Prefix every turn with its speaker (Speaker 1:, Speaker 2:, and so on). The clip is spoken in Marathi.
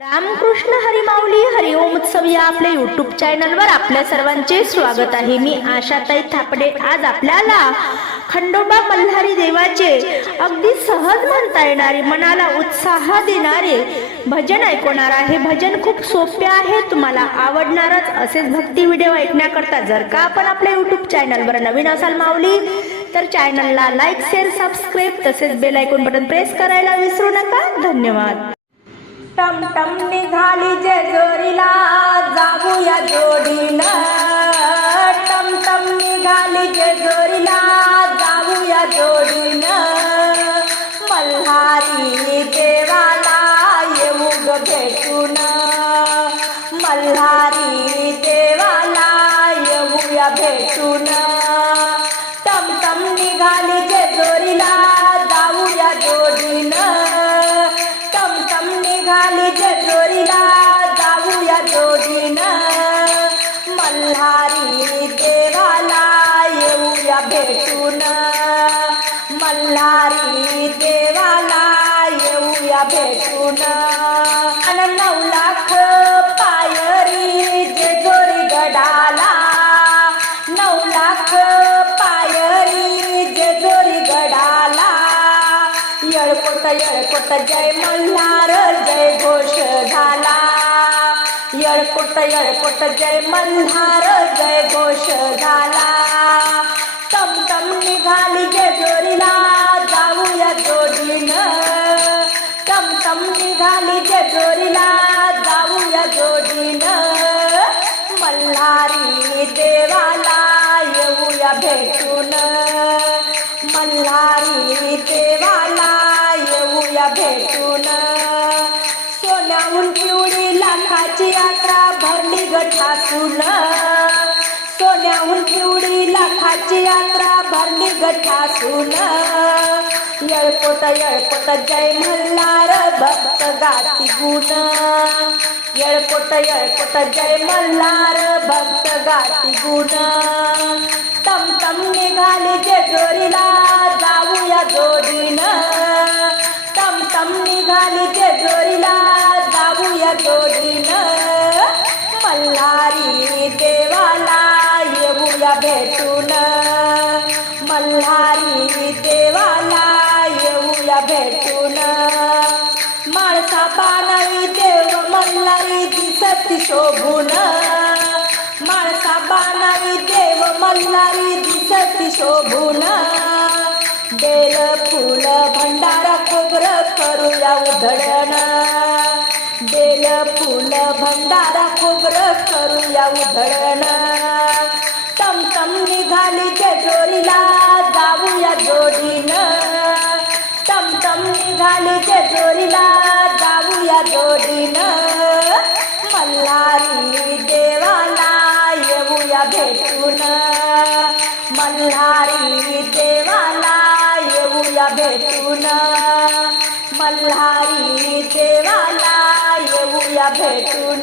Speaker 1: रामकृष्ण हरिमाऊली हरिओम उत्सव या आपल्या युट्यूब चॅनलवर आपल्या सर्वांचे स्वागत आहे. मी आशाताई थापडे. आज आपल्याला खंडोबा मल्हारी देवाचे अगदी सहज म्हणता येणारे मनाला उत्साह देणारे भजन ऐकवणार आहे. भजन खूप सोपे आहे तुम्हाला आवडणारच असेच भक्ती व्हिडिओ ऐकण्याकरता जर का आपण आपल्या युट्यूब चॅनलवर नवीन असाल माऊली तर चॅनलला लाईक शेअर सबस्क्राईब तसेच बेल आयकॉन बटन प्रेस करायला विसरू नका. धन्यवाद. टम टम निघाली जेजोरीला. जाऊया जोडीनं. टम टम निघाली जेजोरीला. जाऊया जोडीनं. मल्हारी देवाला येऊ ग भेटून. मल्हारी जेजोरीला जाऊया जोडीनं. मल्हारी देवाला येऊया भेटून. मल्हारी देवाला येऊया भेटून. अन नऊ लाख यळकोट यळकोट जय मल्हार जय घोष झाला. यळकोट यळकोट जय मल्हार जय घोष झाला. टम टम निघाली जेजोरीला जाऊया जोडीन. टम टम निघाली जेजोरीला जाऊया जोडीन. मल्हारी देवाला येऊया भेटून. मल्हारी देवाला सोन्याहून पिवळी लाखाची यात्रा भरली गठासून सोन्याहून पिवळी लाखाची यात्रा भरली गठासून येळकोट येळकोट जय मल्हार भक्त गाती गुण. येळकोट येळकोट जय मल्हार भक्त गाती गुण. तम टम निघाली जेजोरीला जाऊया जोडीनं तम टम निघाली जेजोरीला जाऊया मल्हारी देवाला येऊया भेटून. मल्हारी देवाला येऊया भेटून. माळसा बाणावी देव मल्हारी दिसत शोभून. माळसा बाणावी देव मल्हारी दिसत शोभून. बेल फुल भंडारा खोबरं करूया उधळण. फुल भंडारा खोबरं करूया उधळण. टम टम निघाली जेजोरीला जाऊया जोडीनं. टम टम निघाली जेजोरीला जाऊया जोडीनं. मल्हारी देवाला येऊया भेटून. मल्हारी देवाला येऊया भेटून. मल्हारी देवाला येऊया भेटून.